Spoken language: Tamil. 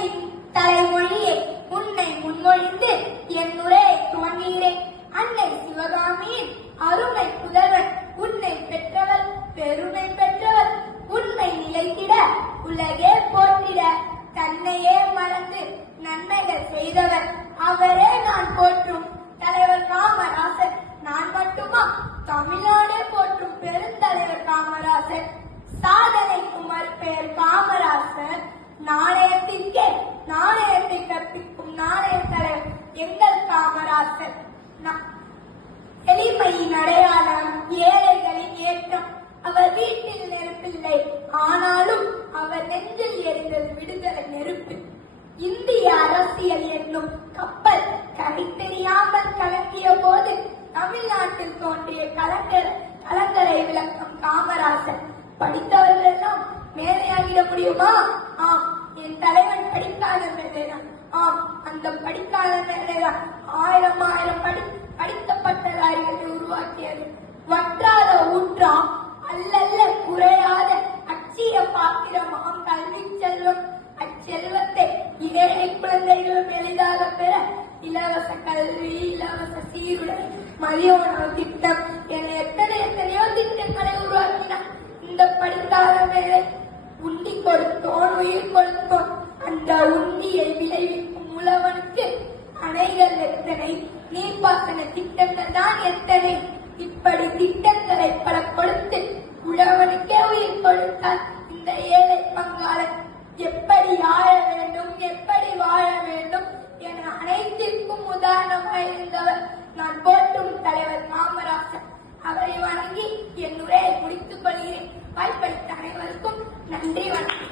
உலகின் தலைமொழியை உன்னை முன்மொழிந்து என் உரையை துவங்குகிறேன். அன்னை சிவகாமியின் அருமை புதல்வன் உன்னை பெற்றவர், பெருமை பெற்றவர். உண்மை நிலைத்திட உலகே போற்றிட தன்னையே மறந்து நன்மைகள் செய்தவர். அவரே நான் போற்றும் தலைவர் காமராசர். நான் மட்டுமா, தமிழ்நாடே போற்றும் பெருந்தலைவர் காமராசர். சாதனைக்கு மறுபெயர் காமராசர். நாணயத்திற்கே நாணயத்தை கற்பிக்கும் நாணய தலைவர் எங்கள் காமராசர். எளிமையின் அடையாளம், ஏழைகளின் ஏற்றம். அவர் வீட்டில் நெருப்பில்லை, ஆனாலும் அவர் நெஞ்சில் எரிந்தது விடுதலை நெருப்பு. இந்திய அரசியல் என்னும் கப்பல் கரை தெரியாமல் கலங்கிய போது தமிழ்நாட்டில் தோன்றிய கலங்கரை விளக்கம் காமராசர். படித்தவர்கள் எல்லாம் மேலையாகிட முடியுமா? ஆம், என் தலைவன் படிக்காத மேலைதான். ஆம், அந்த படிக்காத மேலைதான் ஆயிரம் ஆயிரம் படித்த பட்டதாரிகளை உருவாக்கியது. வற்றாத ஊற்றாம், அல்லல்ல குறையாத அச்சிய பாத்திரமாம் கல்வி செல்வம். அச்செல்வத்தை ஏழை குழந்தைகளும் எளிதாக பெற இலவச கல்வி, இலவச சீருடை, மதிய உணவு திட்டம் என எத்தனையோ திட்டங்களை உருவாக்கினார். இந்த படிக்காத வேலை உண்டி கொடுத்தோன், உயிர் கொடுத்தோன். அந்த உண்டியை விளைவிக்கும் உழவனுக்கு அணைகள் எத்தனை, நீர்ப்பாசன திட்டங்கள் தான் எத்தனை. இப்படி திட்டங்களை பல கொடுத்து உழவனுக்கே உயிர் கொடுத்தார் இந்த ஏழை பங்காளர். எப்படி ஆழ வேண்டும், எப்படி வாழ வேண்டும் என அனைத்திற்கும் உதாரணமாக இருந்தவர் நான் போற்றும் தலைவர் காமராசர். அவரை வணங்கி என் உரையை முடித்துக் கொள்கிறேன். வாய்ப்பளித்த அனைவருக்கும் நன்றி, வணக்கம்.